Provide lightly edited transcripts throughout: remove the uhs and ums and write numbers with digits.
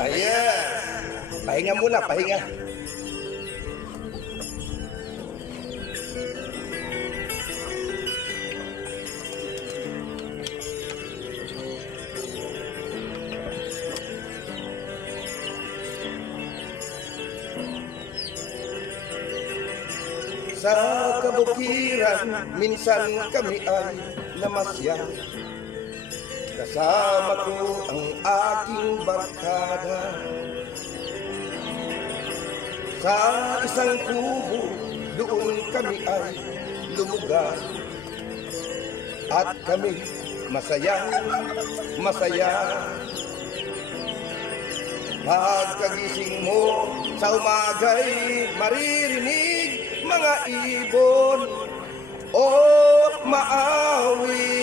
Ayan. Pahinga muna, pahinga. Sa kabukiran, minsan kami ay namasyal. Kasama ko ang aking barkada. Sa isang kubo, doon kami ay lumugar. At kami masayang masaya. Pagkagising mo sa umaga'y maririnig mga ibon o maawit.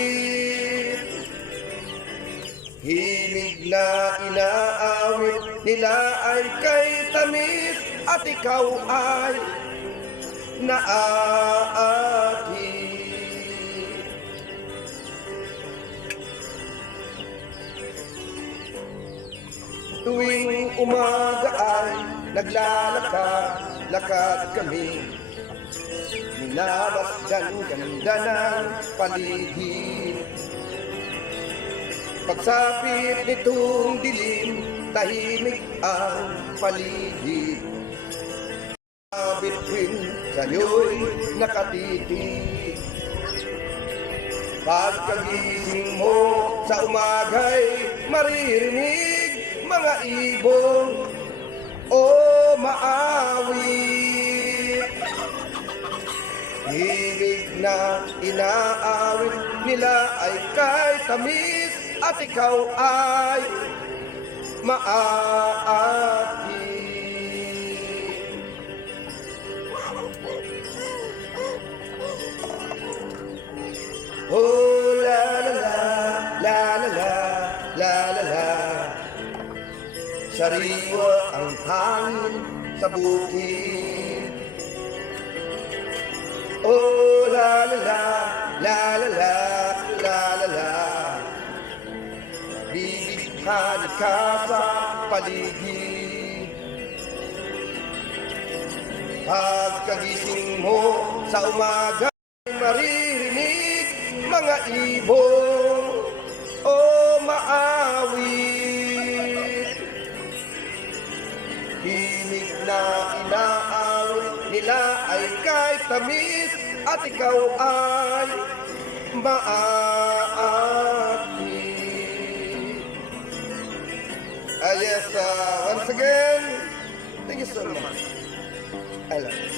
Himig na inaawit nila ay kay tamis at ikaw ay naaakit. Tuwing umaga ay naglalakad kami. Minabasdan ganda ng paligid. Pagsapit nitong dilim, tahimik ang paligid. Bituin sa'yo'y nakatitig. Pagkagising mo sa umaga'y maririnig mga ibon o maawit. Himig na inaawit nila ay kay tamis at ikaw ay maaakit. Oh la la la, la la la, la la la. Sariwa ang hangin sa bukid. Oh la la la, la la la, la la la. Bibighan ka sa paligid. Pagkagising mo sa umaga, maririnig mga ibon o maawit. Himig na inaawit nila ay kay tamis at ikaw ay maaakit. Yes, once again, thank you so much. I love you.